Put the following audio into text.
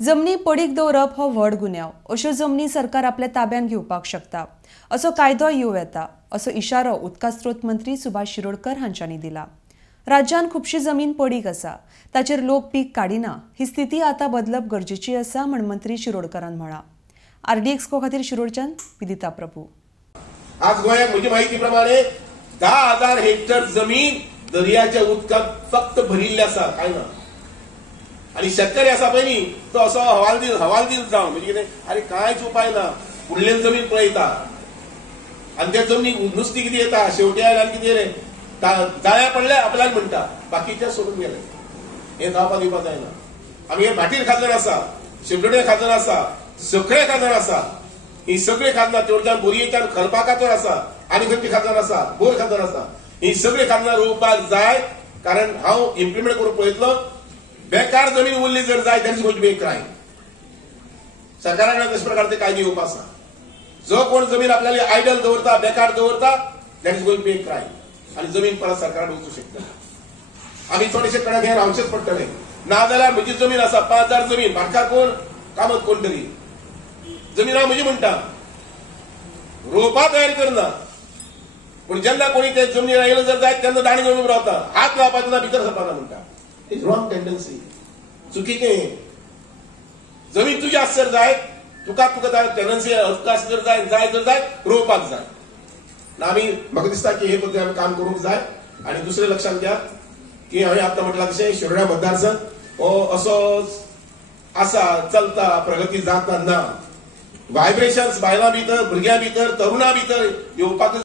जमनी पडीक दवरप हो व्हड गुन्यांव। अश्यो जमनी सरकार आपल्या ताब्यात घेवपाक शकता, असो कायदो येवं येता, असो इशारो उदका स्रोत मंत्री सुभाष शिरोडकर हांच्यांनी दिला। राज्यात खुबशी जमीन पडीक आसा, ताचेर लोक पीक काडिना, ही स्थिती आता बदलप गरजेची आसा म्हण मंत्री शिरोडकरान म्हळां। RDX खातीर शिरोडच्यान विदिता प्रभू। आज गोंयात म्हजी माहिती प्रमाणे 10,000 हेक्टर जमीन दर्याच्या उदकात फक्त भरिल्ली आसा, काय ना। आणि शेतकरी असा पयली तो असो हवालदिल जावन म्हणजे कितें अरे कांयच उपाय ना, फुडले जमीन पळयता आनी त्या जमनीक नुस्तें कितें येता, शेवटी आयल्यान कितें रे जाळ्या पडल्या आपल्याक म्हणटा, बाकीचे सोडून गेले। हे जावपा दिवपा जायना। आमगे भाटीर खाजण आसा, शिवगडे खाजण आसा, सखळे खाजण आसा, ही सगळी खाजणां तेवढ्यान बोरयेच्यान खलपाकाचोर आसा, आनी खंयची खाजण आसा, बोर खाजण आसा, ही सगळी खाजणां रोवपाक जाय। कारण हांव इम्प्लिमेंट करून पळयतलो, बेकार जमीन उरली जर जाय that is going to be a crime. सरकारान तशा प्रकारचे कायदे येवपा आसा। जो कोण जमीन आपल्याला आयडल दवरता, बेकार दवरता, that is going to be a crime. आणि जमीन परत सरकारान वचूंक शकता। आमी थोडेशे कडेन हे रावचेच पडटले, नाजाल्यार म्हजी जमीन आसा 5,000 जमीन, भाटकार कोण कामत कोण तरी जमीन हांव म्हजी म्हणटा, रोवपा तयारी करना, पूण जेन्ना कोणी ते जमनीर आयलो जर जायत तेन्ना दाणी घेवन उबो रावता, हात लावपाचो ना, भितर सरपाना म्हणटा। इज रॉंग टेंडन्सी, चुकीचें। जमीन तुजी आसर जाय, तुका जाय टेंडन्सी हक्क आसर जाय जर जाय रोवपाक जाय। आमी म्हाका दिसता की हे पद्दतीन आमी काम करूंक जाय। आनी दुसरें लक्षात घ्या की हांवें आतां म्हटलां तशें शिरोड्या मतदारसंघ हो असो आसा, चलता, प्रगती जाता ना। व्हायब्रेशन्स बायलां भितर, भुरग्यां भितर, तरुणां भितर येवपाक